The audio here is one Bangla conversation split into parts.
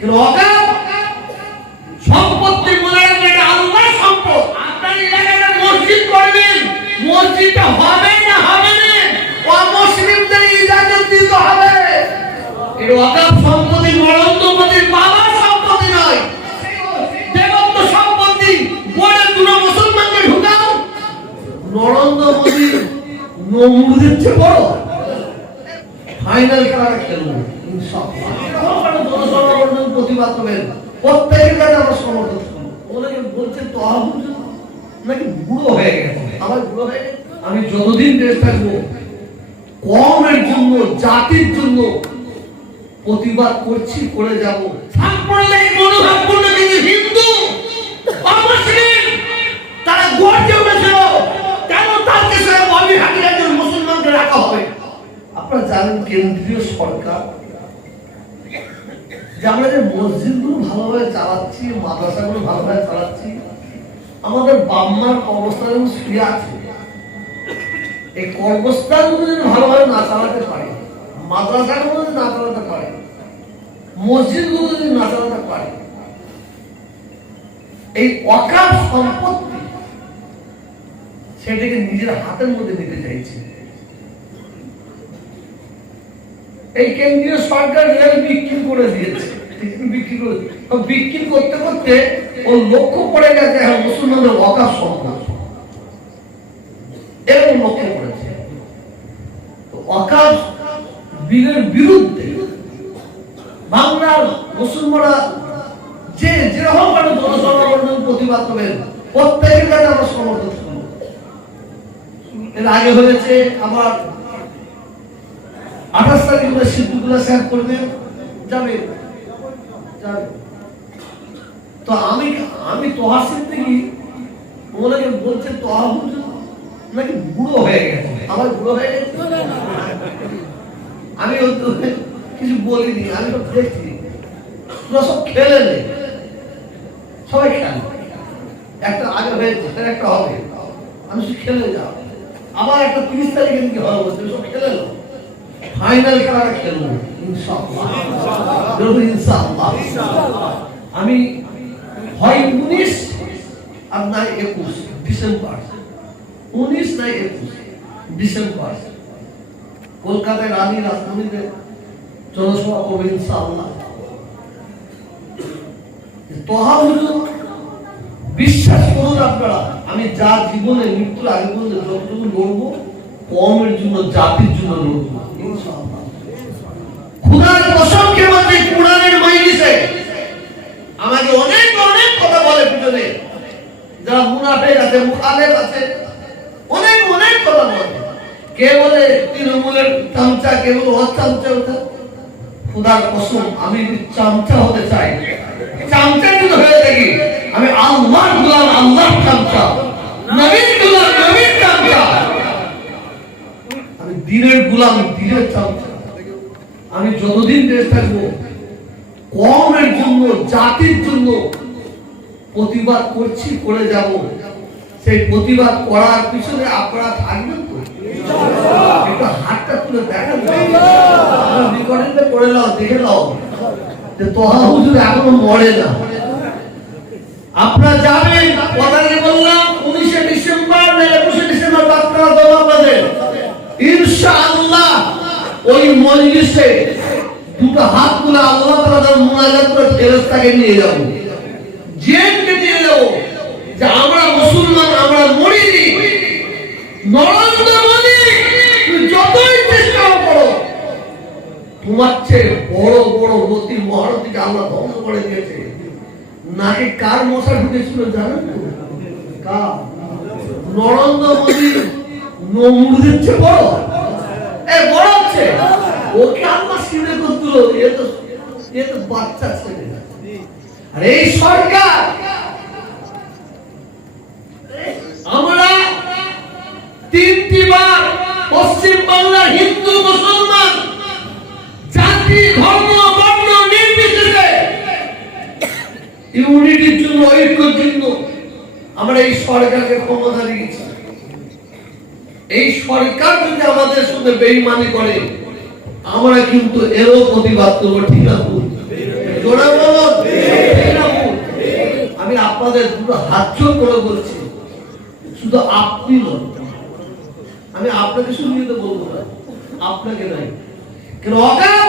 কিন্তু অকাপ সম্পত্তি মনে রাখবেন এটা আল্লাহর সম্পদ। আপনার এলাকাটা মসজিদ করবেন। মসজিদটা হবে না হবে না? অমুসলিমদের ইজাজত দিতে হবে। এটা অকাপ সম্পত্তি নরেন্দ্র মোদীর বাবার সম্পত্তি নয়। দেবত্ব সম্পত্তি বড় দুটো মুসলমানকে ঢুকাও। নরেন্দ্র নমরুদের চেয়ে বড়। ফাইনাল খেলাটা খেলব প্রতিবাদ করবেন প্রত্যেকের কাছে আমরা সমর্থন ওনাকে বলছে তো নাকি বুড়ো হয়ে গেছে আমার বুড়ো হয়ে আমি যতদিন দেশ থাকব কমের জন্য জাতির জন্য প্রতিবাদ করছি করে যাব কিন্তু হিন্দু তারা গর্জে উঠেছিল কেন বলি একজন মুসলমানকে রাখা হবে আপনারা জানেন কেন্দ্রীয় সরকার যে আমরা যে মসজিদগুলো ভালোভাবে চালাচ্ছি, মাদ্রাসাগুলো ভালোভাবে চালাচ্ছি, আমাদের বাম্মার কর্মস্থান শুয়ে আছে। এই কর্মস্থানগুলো যদি ভালোভাবে না চালাতে পারে, মাদ্রাসাগুলো যদি না চালাতে পারে, মসজিদগুলো যদি না চালাতে পারে, এই অকাপ সম্পত্তি সেটাকে নিজের হাতের মধ্যে নিতে চাইছে। এই কেন্দ্রীয় সরকার রেল বিক্রি করে দিয়েছে। বিক্রি করে বিক্রি করতে করতে ও লক্ষ্য পড়ে গেছে, এখন মুসলমানদের অকাপ সম্পদ এরকম লক্ষ্য পড়েছে। তো অকাপ বিলের বিরুদ্ধে বাংলার মুসলমানরা যে যেরকম ভাবে জনসংগঠন প্রতিবাদ করবেন, প্রত্যেকের কাছে আমরা সমর্থন এর আগে হয়েছে আমার আঠাশ তারিখ সিদ্ধুগুলা স্যার করবেন যাবে তো আমি আমি তোহা সিদ্দিকি ওনাকে বলছে তোহা হুজুর নাকি বুড়ো হয়ে গেছে। আমার বুড়ো হয়ে গেছে? আমি কিছু বলিনি আমি তো দেখছি। তোরা সব খেলে নে। সবাই খেলে। একটা আগে হয়েছে একটা হবে। আমি শুধু খেলে যাও। আবার একটা তিরিশ তারিখে হবে সব খেলে নাও। ফাইনাল খেলাটা খেলব ইনশাআল্লাহ। ইনশাআল্লাহ। আমি হয় উনিশ আর না একুশ, ডিসেম্বর। উনিশ না একুশ, ডিসেম্বর। কলকাতায় রানী রাজধানীতে জনসভা করবে ইনশাআল্লাহ। তোহা হুজুর বিশ্বাস করুন আপনারা, আমি যা জীবনে, মৃত্যুর আগে পর্যন্ত যতটুকু লড়বো, কমের জন্য, জাতির জন্য লড়বো। খুদার কসমকে বলছি কোরআনের মজলিসে আমাকে অনেক অনেক কথা বলে পিছনে। যারা মুনাফেক আছে, মুখালেফ আছে, অনেক অনেক কথা বলে। কে বলে তৃণমূলের চামচা, কে বলে ওর চামচা ওটা? খুদার কসম, আমি চামচা হতে চাই চামচা যদি হয়ে থাকি, আমি আল্লাহর গোলাম, আল্লাহর চামচা, নবীর গোলাম, নবীর চামচা। দিনের গোলাম, দিনের চামচা আমি যতদিন দেশ থাকব, কমের জন্য, জাতির জন্য প্রতিবাদ করছি, করে যাব। সেই প্রতিবাদ করার পিছনে আপনারা থাকবেন আপনারা যাবেন বললাম উনিশে ডিসেম্বর না একুশে ডিসেম্বর বার্তা দেবো আপনাদের ইনশাআল্লাহ, ওই মজলিসে দুটো হাত তুলে আল্লাহ তাআলা তার মুনাজাত করে ফেরেশতাকে নিয়ে যাব। জেনকে নিয়ে যাব যে আমরা মুসলমান, আমরা মরিনি নরেন্দ্র মোদী যতই চেষ্টা করো, তোমার চেয়ে বড় বড় মতি মহারথীকে আল্লাহ ধ্বংস করে দিয়েছে। নাকি কার মশা ঢুকেছিল জানেন? কার? নরেন্দ্র মোদী নমরুদের চেয়ে বড়। বড় ওকে এ তো এ তো বাচ্চা ছেলে। আর, এই সরকার! আমরা তিনটি বার পশ্চিম বাংলার হিন্দু, মুসলমান, জাতি, ধর্ম, বর্ণ, নির্বিশেষে ইউনিটির জন্য, ঐক্যের জন্য আমরা এই সরকারকে ক্ষমতা দিয়েছি। এই সরকার যদি আমাদের সাথে বেইমানি করে, আমরা কিন্তু এরও প্রতিবাদ করব, ঠিক না আমি আপনাদের দুটো হাত জোর করে বলছি, শুধু আপনি নন, আমি আপনাকে শুনিয়ে বলব না, আপনাকে নাই কেন অকাল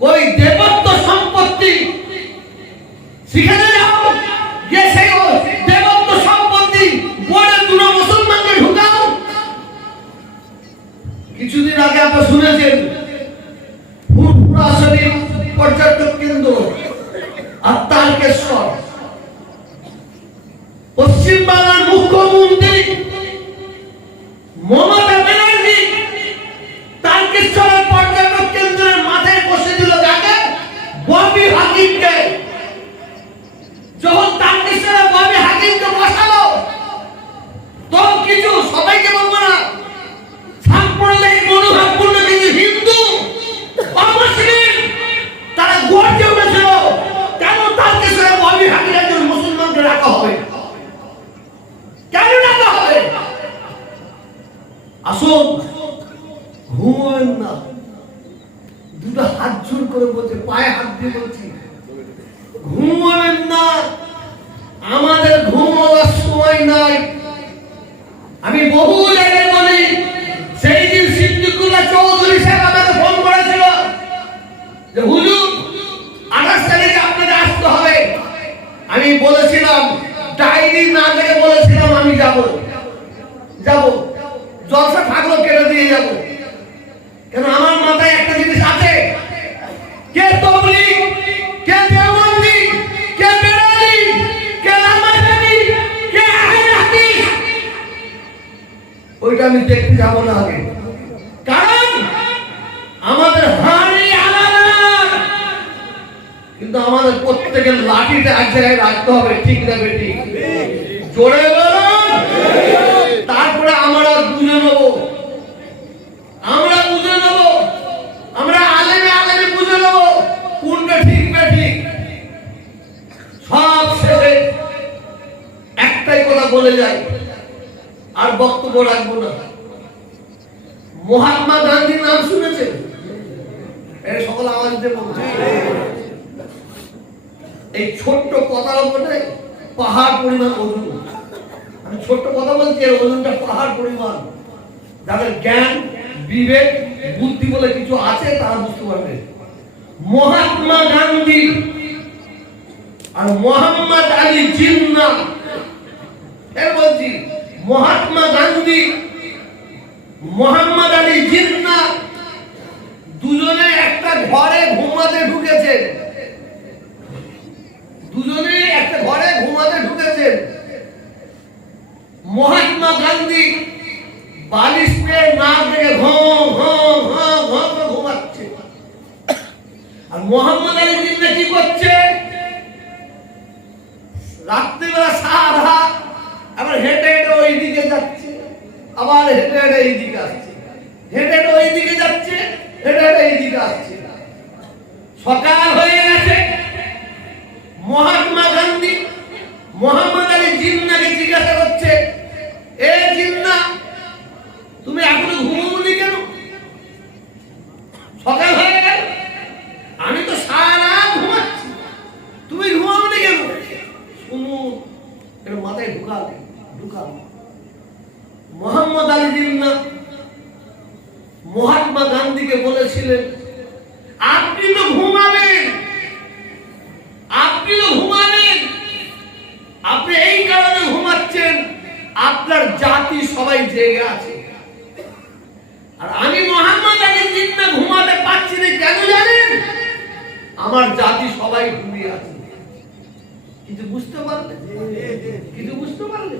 ওই দেবত্ব সম্পত্তি। সেখানে গিয়ে সেই দেবত্ব সম্পত্তি বলে দুটো মুসলমানকে ঢুকাও। কিছুদিন আগে আপনারা শুনেছেন ফুরফুরা পর্যটক কেন্দ্র আর তারকেশ্বর। পশ্চিমবাংলার মুখ্যমন্ত্রী মমতা ব্যানার্জি তারকেশ্বরের পর্যটক কেন্দ্রের মাথায় বসে দিল যাকে ববি হাকিমকে যখন তারকেশ্বরে ববি হাকিমকে বসালো তখন কিছু সবাইকে বলব না সাম্প্রদায়িক মনোভাবপূর্ণ কিছু হিন্দু অমুসলিম তারা গর্জে উঠেছিল কেন তারকেশ্বরে ববি হাকিম একজন মুসলমানকে রাখা হবে কেন রাখা হবে আসুন ঘুমোবেন না দুটো হাত জোর করে বলছে পায়ে হাত দিয়ে বলছি ঘুমোবেন না আমাদের ঘুমোবার সময় নাই আমি বহু জায়গায় বলি, সেই দিন সিদ্দিকুল্লাহ চৌধুরী সাহেব আমাকে ফোন করেছিল যে, হুজুর, আঠাশ তারিখে আপনাদের আসতে হবে। আমি বলেছিলাম ডায়েরি না দেখে বলেছিলাম, আমি যাব। যাব। জলসা থাকল কেটে দিয়ে যাব। কেন আমার কিন্তু আমাদের প্রত্যেকের লাঠিটা এক জায়গায় রাখতে হবে, ঠিক না বেটি? জোরে তারপরে আমরা বুঝে নেব। আমরা বুঝে নেব। আমরা আলেমে আলেমে বুঝে নেব কোনটা ঠিক না সব শেষে একটাই কথা বলে যাই, আর বক্তব্য রাখব না। মহাত্মা গান্ধীর নাম শুনেছেন? এটা সকল আওয়াজ দিয়ে এই ছোট্ট কথার মধ্যে পাহাড় পরিমাণ ওজন। আমি ছোট্ট কথা বলছি, এর ওজনটা পাহাড় পরিমাণ। যাদের জ্ঞান, বিবেক, বুদ্ধি বলে কিছু আছে, তারা বুঝতে পারবে। মহাত্মা গান্ধী আর মোহাম্মদ আলী জিন্না। এর বলছি, মহাত্মা গান্ধী, মোহাম্মদ আলী জিন্না দুজনে একটা ঘরে ঘুমাতে ঢুকেছে দুজনে একটা ঘরে ঘুমাতে ঢুকেছেন মহাত্মা গান্ধী বালিশ পেয়ে না থেকে ঘম ঘম ঘম ঘম ঘুমাচ্ছে। আর মোহাম্মদ আলী জিন্না কি করছে? রাত্রিবেলা সারা আবার হেঁটে হেঁটে ওই দিকে যাচ্ছে। আবার হেঁটে হেঁটে এইদিকে আসছে। হেঁটে হেঁটে ওইদিকে যাচ্ছে, হেঁটে হেঁটে এইদিকে আসছে। সকাল হয়ে গেছে। মহাত্মা গান্ধী মোহাম্মদ আলী জিন্নাকে জিজ্ঞাসা করছে এ জিন্না তুমি এখনও ঘুমোনি কেন সকাল হয়ে গেল আমি তো সারা রাত ঘুমাচ্ছি তুমি ঘুমাওনি কেন শুনুন এটা মাথায় ঢুকালে ঢুকালে মোহাম্মদ আলী জিন্না মহাত্মা গান্ধীকে বলেছিলেন আপনি তো ঘুমাবেন আপনি তো ঘুমাবেন আপনি এই কারণে ঘুমাচ্ছেন। আপনার জাতি সবাই জেগে আছে। আর আমি মোহাম্মদ আলী জিন্না ঘুমাতে পারছি না কেন জানেন? আমার জাতি সবাই ঘুমিয়ে আছে। কিছু বুঝতে পারলে কিন্তু বুঝতে পারলে